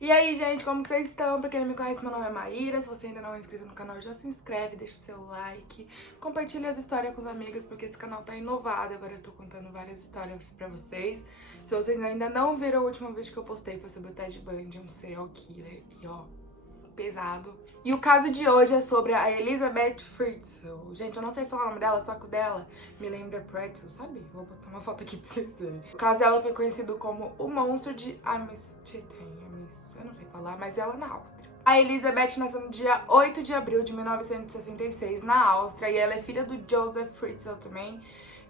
E aí, gente, como que vocês estão? Pra quem não me conhece, meu nome é Maíra. Se você ainda não é inscrito no canal, já se inscreve, deixa o seu like, compartilha as histórias com os amigos, porque esse canal tá inovado. Agora eu tô contando várias histórias pra vocês. Se vocês ainda não viram o último vídeo que eu postei, foi sobre o Ted Bundy, um serial killer, e ó, pesado. E o caso de hoje é sobre a Elizabeth Fritzl. Gente, eu não sei falar o nome dela, só que o dela me lembra Pretzel, sabe? Vou botar uma foto aqui pra vocês verem. O caso dela foi conhecido como o monstro de Amsterdã. Eu não sei falar, mas ela na Áustria. A Elizabeth nasceu no dia 8 de abril de 1966 na Áustria e ela é filha do Joseph Fritzl também.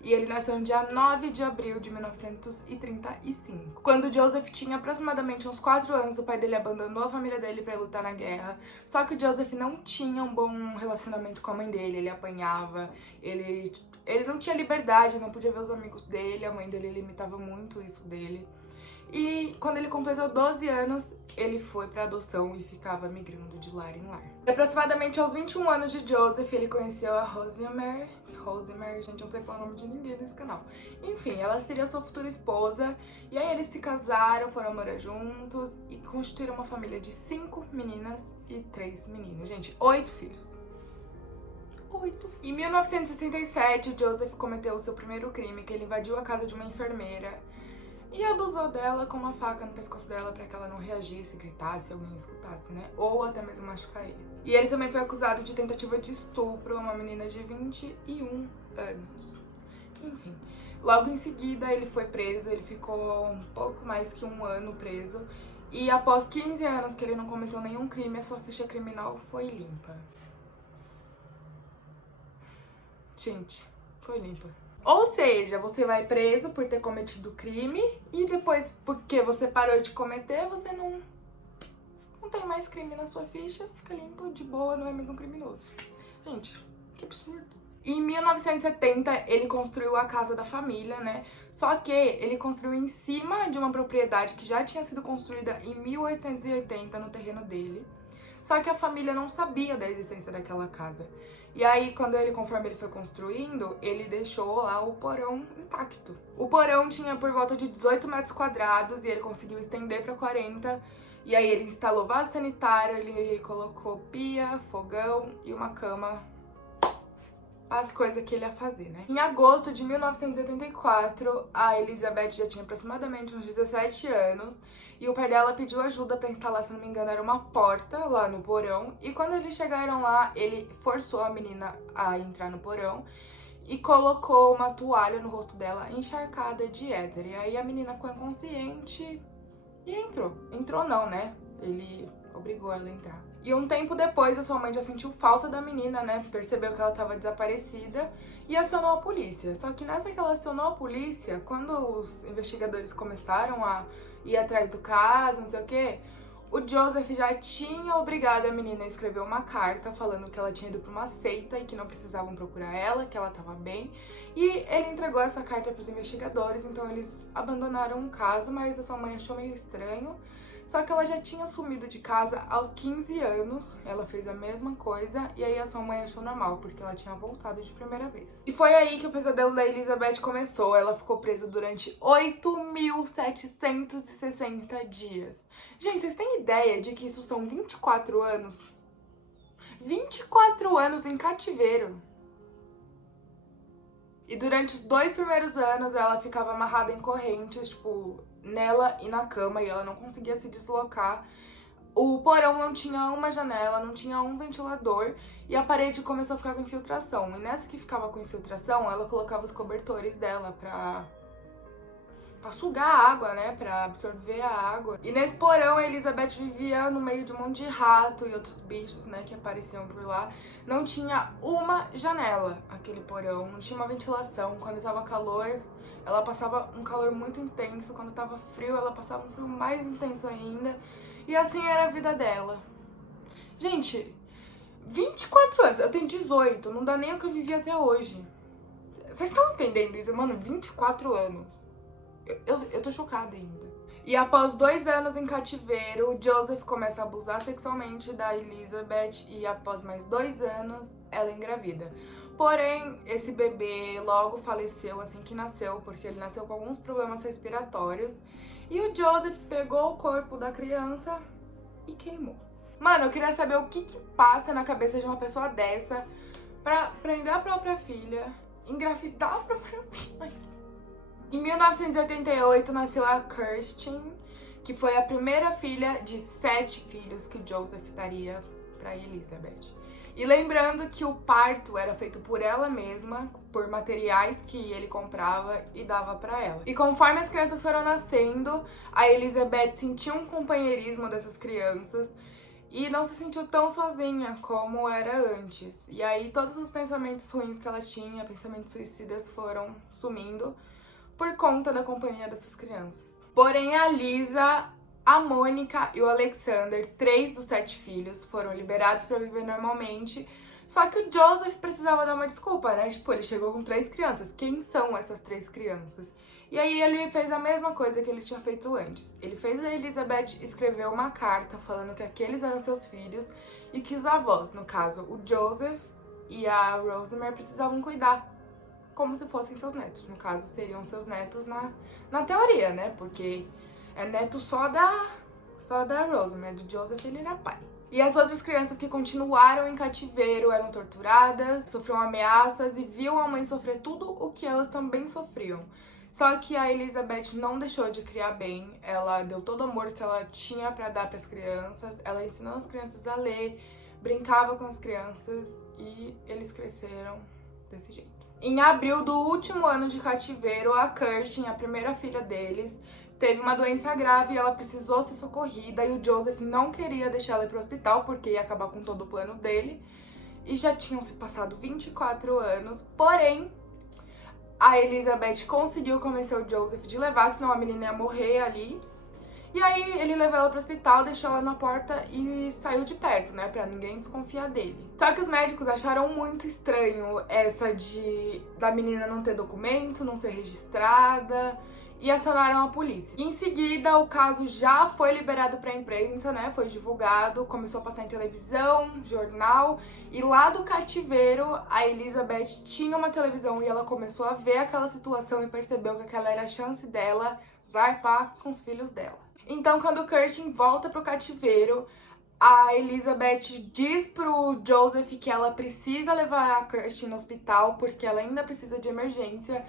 E ele nasceu no dia 9 de abril de 1935. Quando Joseph tinha aproximadamente uns 4 anos, o pai dele abandonou a família dele para lutar na guerra. Só que o Joseph não tinha um bom relacionamento com a mãe dele, ele apanhava, ele não tinha liberdade, não podia ver os amigos dele, a mãe dele limitava muito isso dele. E quando ele completou 12 anos, ele foi para adoção e ficava migrando de lar em lar. E aproximadamente aos 21 anos de Joseph, ele conheceu a Rosemary, gente, eu não sei falar o nome de ninguém nesse canal. Enfim, ela seria sua futura esposa. E aí eles se casaram, foram morar juntos e constituíram uma família de 5 meninas e 3 meninos. Gente, 8 filhos. 8. Em 1967, Joseph cometeu o seu primeiro crime, que ele invadiu a casa de uma enfermeira e abusou dela com uma faca no pescoço dela pra que ela não reagisse, gritasse, alguém escutasse, né? Ou até mesmo machucar ele. E ele também foi acusado de tentativa de estupro a uma menina de 21 anos. Enfim, logo em seguida ele foi preso, ele ficou um pouco mais que um ano preso. E após 15 anos que ele não cometeu nenhum crime, a sua ficha criminal foi limpa. Gente, foi limpa. Ou seja, você vai preso por ter cometido crime e depois, porque você parou de cometer, você não tem mais crime na sua ficha, fica limpo, de boa, não é mais um criminoso. Gente, que absurdo. Em 1970, ele construiu a casa da família, né? Só que ele construiu em cima de uma propriedade que já tinha sido construída em 1880 no terreno dele. Só que a família não sabia da existência daquela casa. E aí, conforme ele foi construindo, ele deixou lá o porão intacto. O porão tinha por volta de 18 metros quadrados e ele conseguiu estender para 40. E aí ele instalou vaso sanitário, ele colocou pia, fogão e uma cama. As coisas que ele ia fazer, né? Em agosto de 1984, a Elizabeth já tinha aproximadamente uns 17 anos e o pai dela pediu ajuda pra instalar, se não me engano, era uma porta lá no porão. E quando eles chegaram lá, ele forçou a menina a entrar no porão e colocou uma toalha no rosto dela encharcada de éter. E aí a menina ficou inconsciente e entrou. Entrou não, né? Ele obrigou ela a entrar. E um tempo depois, a sua mãe já sentiu falta da menina, né? Percebeu que ela estava desaparecida e acionou a polícia. Só que nessa que ela acionou a polícia, quando os investigadores começaram a ir atrás do caso, não sei o quê, o Joseph já tinha obrigado a menina a escrever uma carta falando que ela tinha ido para uma seita e que não precisavam procurar ela, que ela estava bem. E ele entregou essa carta para os investigadores, então eles abandonaram o caso, mas a sua mãe achou meio estranho. Só que ela já tinha sumido de casa aos 15 anos, ela fez a mesma coisa, e aí a sua mãe achou normal, porque ela tinha voltado de primeira vez. E foi aí que o pesadelo da Elizabeth começou, ela ficou presa durante 8.760 dias. Gente, vocês têm ideia de que isso são 24 anos? 24 anos em cativeiro. E durante os 2 primeiros anos ela ficava amarrada em correntes, tipo, nela e na cama, e ela não conseguia se deslocar. O porão não tinha uma janela, não tinha um ventilador, e a parede começou a ficar com infiltração. E nessa que ficava com infiltração, ela colocava os cobertores dela pra sugar a água, né, pra absorver a água. E nesse porão, a Elizabeth vivia no meio de um monte de rato e outros bichos, né, que apareciam por lá. Não tinha uma janela, aquele porão, não tinha uma ventilação. Quando tava calor, ela passava um calor muito intenso. Quando tava frio, ela passava um frio mais intenso ainda. E assim era a vida dela. Gente, 24 anos, eu tenho 18, não dá nem o que eu vivi até hoje. Vocês estão entendendo isso? Mano, 24 anos. Eu tô chocada ainda. E após 2 anos em cativeiro, Joseph começa a abusar sexualmente da Elizabeth e após mais 2 anos, ela engravida. Porém, esse bebê logo faleceu assim que nasceu, porque ele nasceu com alguns problemas respiratórios. E o Joseph pegou o corpo da criança e queimou. Mano, eu queria saber o que passa na cabeça de uma pessoa dessa pra prender a própria filha, engravidar a própria filha. Em 1988 nasceu a Kirsten, que foi a primeira filha de 7 filhos que o Joseph daria pra Elizabeth. E lembrando que o parto era feito por ela mesma, por materiais que ele comprava e dava pra ela. E conforme as crianças foram nascendo, a Elizabeth sentiu um companheirismo dessas crianças e não se sentiu tão sozinha como era antes. E aí todos os pensamentos ruins que ela tinha, pensamentos suicidas, foram sumindo por conta da companhia dessas crianças. Porém, a Lisa, a Mônica e o Alexander, 3 dos 7 filhos, foram liberados pra viver normalmente. Só que o Joseph precisava dar uma desculpa, né? Tipo, ele chegou com 3 crianças. Quem são essas 3 crianças? E aí ele fez a mesma coisa que ele tinha feito antes. Ele fez a Elizabeth escrever uma carta falando que aqueles eram seus filhos e que os avós, no caso o Joseph e a Rosemary, precisavam cuidar como se fossem seus netos. No caso, seriam seus netos na teoria, né? Porque é neto só da Rosemary, do Joseph ele era pai. E as outras crianças que continuaram em cativeiro eram torturadas, sofriam ameaças e viam a mãe sofrer tudo o que elas também sofriam. Só que a Elizabeth não deixou de criar bem, ela deu todo o amor que ela tinha pra dar pras crianças, ela ensinou as crianças a ler, brincava com as crianças e eles cresceram desse jeito. Em abril do último ano de cativeiro, a Kirsten, a primeira filha deles, teve uma doença grave e ela precisou ser socorrida e o Joseph não queria deixar ela ir pro hospital porque ia acabar com todo o plano dele. E já tinham se passado 24 anos, porém, a Elizabeth conseguiu convencer o Joseph de levar, senão a menina ia morrer ali. E aí ele levou ela pro hospital, deixou ela na porta e saiu de perto, né, pra ninguém desconfiar dele. Só que os médicos acharam muito estranho essa da menina não ter documento, não ser registrada, e acionaram a polícia. Em seguida, o caso já foi liberado pra imprensa, né, foi divulgado, começou a passar em televisão, jornal, e lá do cativeiro, a Elizabeth tinha uma televisão e ela começou a ver aquela situação e percebeu que aquela era a chance dela zarpar com os filhos dela. Então, quando Kirsten volta pro cativeiro, a Elizabeth diz pro Joseph que ela precisa levar a Kirsten no hospital porque ela ainda precisa de emergência.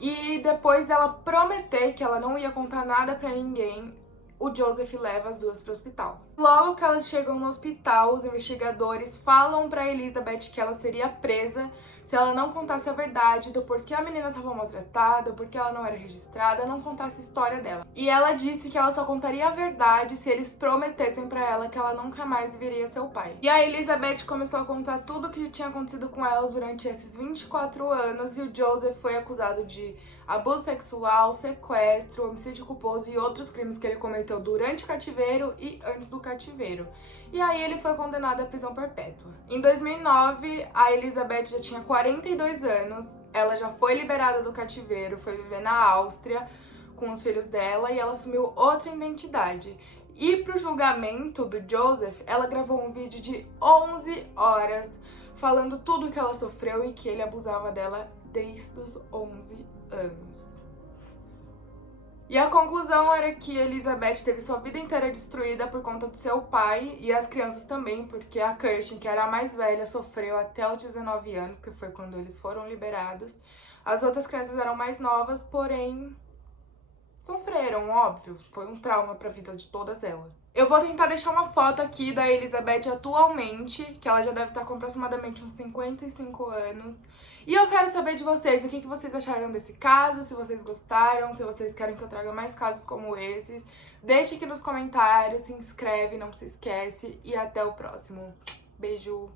E depois dela prometer que ela não ia contar nada pra ninguém, o Joseph leva as duas pro hospital. Logo que elas chegam no hospital, os investigadores falam pra Elizabeth que ela seria presa se ela não contasse a verdade do porquê a menina estava maltratada, do porquê ela não era registrada, não contasse a história dela. E ela disse que ela só contaria a verdade se eles prometessem pra ela que ela nunca mais viria seu pai. E a Elizabeth começou a contar tudo o que tinha acontecido com ela durante esses 24 anos e o Joseph foi acusado de abuso sexual, sequestro, homicídio culposo e outros crimes que ele cometeu durante o cativeiro e antes do cativeiro. E aí ele foi condenado à prisão perpétua. Em 2009, a Elizabeth já tinha 42 anos, ela já foi liberada do cativeiro, foi viver na Áustria com os filhos dela e ela assumiu outra identidade. E pro julgamento do Joseph, ela gravou um vídeo de 11 horas falando tudo que ela sofreu e que ele abusava dela desde os 11 anos. E a conclusão era que Elizabeth teve sua vida inteira destruída por conta do seu pai e as crianças também, porque a Kirsten, que era a mais velha, sofreu até os 19 anos, que foi quando eles foram liberados. As outras crianças eram mais novas, porém sofreram, óbvio, foi um trauma pra vida de todas elas. Eu vou tentar deixar uma foto aqui da Elizabeth atualmente, que ela já deve estar com aproximadamente uns 55 anos. E eu quero saber de vocês, o que vocês acharam desse caso, se vocês gostaram, se vocês querem que eu traga mais casos como esse. Deixe aqui nos comentários, se inscreve, não se esquece e até o próximo. Beijo!